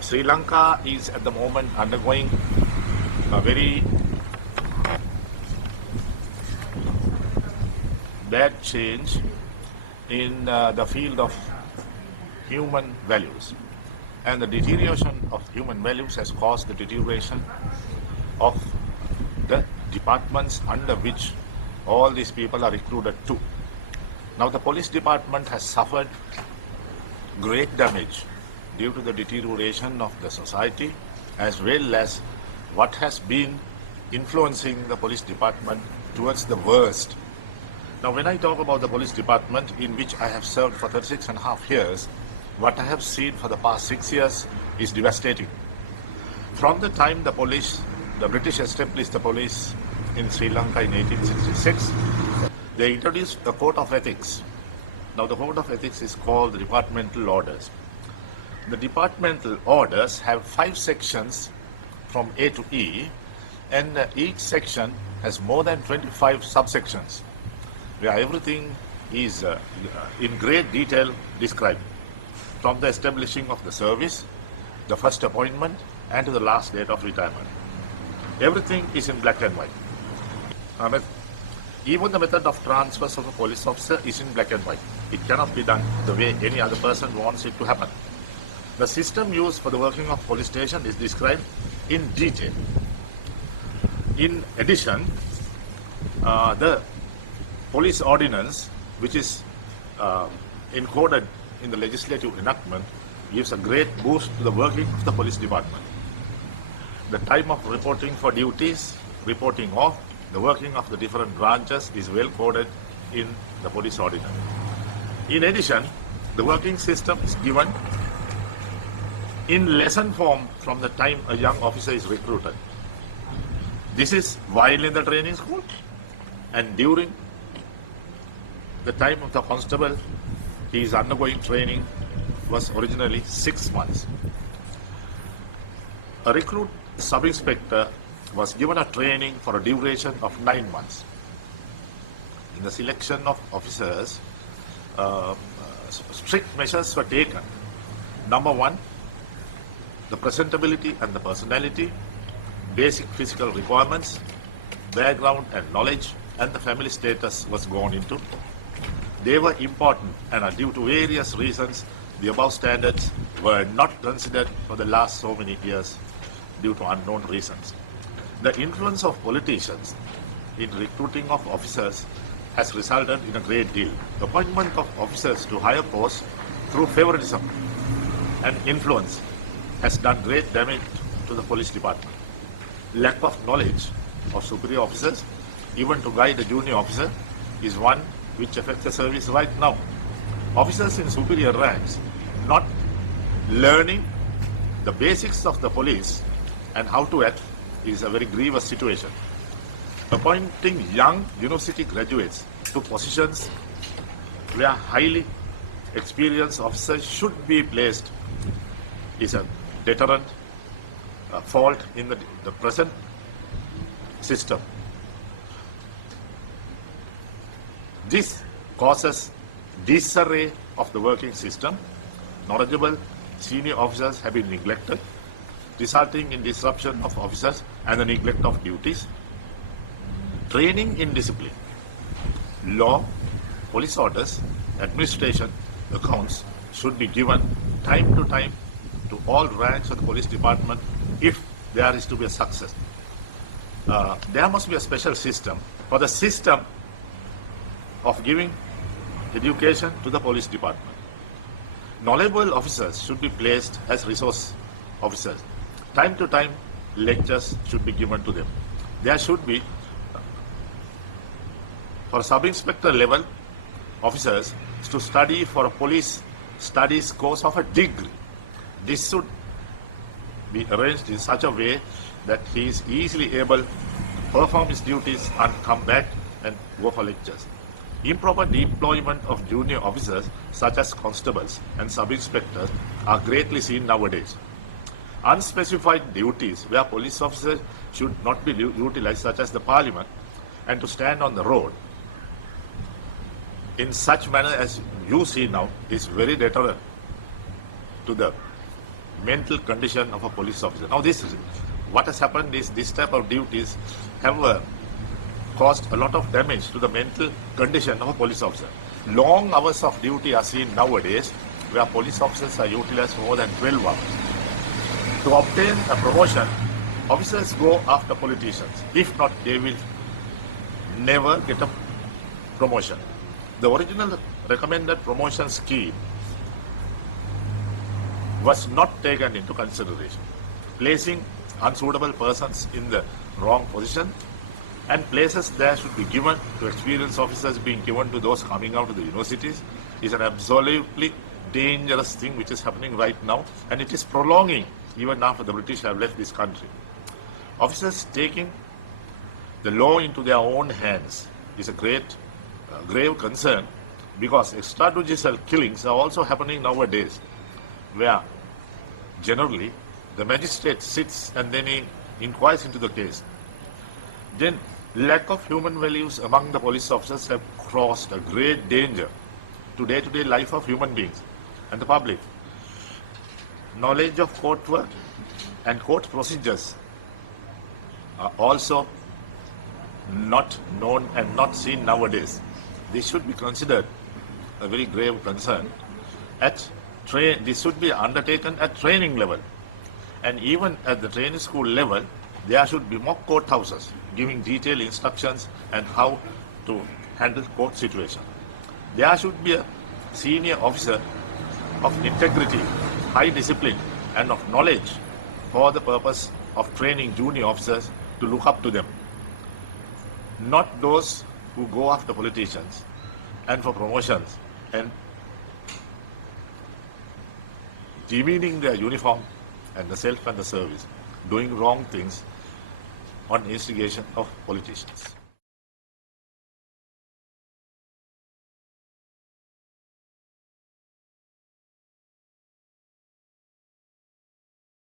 Sri Lanka is at the moment undergoing a very bad change in the field of human values. And the deterioration of human values has caused the deterioration of the departments under which all these people are recruited to. Now, the police department has suffered great damage due to the deterioration of the society, as well as what has been influencing the police department towards the worst. Now, when I talk about the police department, in which I have served for 36 and a half years, what I have seen for the past 6 years is devastating. From the time the British established the police in Sri Lanka in 1866, they introduced a code of ethics. Now, the code of ethics is called the departmental orders. The departmental orders have 5 sections from A to E, and each section has more than 25 subsections, where everything is in great detail described, from the establishing of the service, the first appointment, and to the last date of retirement. Everything is in black and white. Even the method of transfers of a police officer is in black and white. It cannot be done the way any other person wants it to happen. The system used for the working of police station is described in detail. In addition, the police ordinance, which is encoded in the legislative enactment, gives a great boost to the working of the police department. The time of reporting for duties, reporting off, the working of the different branches is well coded in the police ordinance. In addition, the working system is given in lesson form from the time a young officer is recruited. This is while in the training school, and during the time of the constable, he is undergoing training, was originally 6 months. A recruit sub-inspector was given a training for a duration of 9 months. In the selection of officers, strict measures were taken. Number one, the presentability and the personality, basic physical requirements, background and knowledge, and the family status was gone into. They were important, and due to various reasons, the above standards were not considered for the last so many years due to unknown reasons. The influence of politicians in recruiting of officers has resulted in a great deal. The appointment of officers to higher posts through favoritism and influence has done great damage to the police department. Lack of knowledge of superior officers, even to guide a junior officer, is one which affects the service right now. Officers in superior ranks not learning the basics of the police and how to act is a very grievous situation. Appointing young university graduates to positions where highly experienced officers should be placed is a deterrent fault in the present system. This causes disarray of the working system. Knowledgeable senior officers have been neglected, resulting in disruption of officers and the neglect of duties. Training in discipline, law, police orders, administration, accounts should be given time to time to all ranks of the police department if there is to be a success. There must be a special system for the system of giving education to the police department. Knowledgeable officers should be placed as resource officers. Time to time, lectures should be given to them. There should be, for sub-inspector level officers, to study for a police studies course of a degree. This should be arranged in such a way that he is easily able to perform his duties and come back and go for lectures. Improper deployment of junior officers such as constables and sub-inspectors are greatly seen nowadays. Unspecified duties where police officers should not be utilized, such as the parliament, and to stand on the road in such manner as you see now, is very deterrent to the mental condition of a police officer. Now what has happened is this type of duties have caused a lot of damage to the mental condition of a police officer. Long hours of duty are seen nowadays where police officers are utilized for more than 12 hours. To obtain a promotion, officers go after politicians. If not, they will never get a promotion. The original recommended promotion scheme was not taken into consideration, placing unsuitable persons in the wrong position, and places there should be given to experienced officers being given to those coming out of the universities is an absolutely dangerous thing which is happening right now, and it is prolonging even after the British have left this country. Officers taking the law into their own hands is a grave concern, because extrajudicial killings are also happening nowadays, where generally the magistrate sits and then he inquires into the case. Then lack of human values among the police officers have caused a great danger to day-to-day life of human beings and the public. Knowledge of court work and court procedures are also not known and not seen nowadays. This should be considered a very grave concern. This should be undertaken at training level, and even at the training school level, there should be mock courthouses giving detailed instructions on how to handle court situation. There should be a senior officer of integrity, high discipline, and of knowledge for the purpose of training junior officers to look up to them. Not those who go after politicians and for promotions and demeaning their uniform and the self and the service, doing wrong things on instigation of politicians.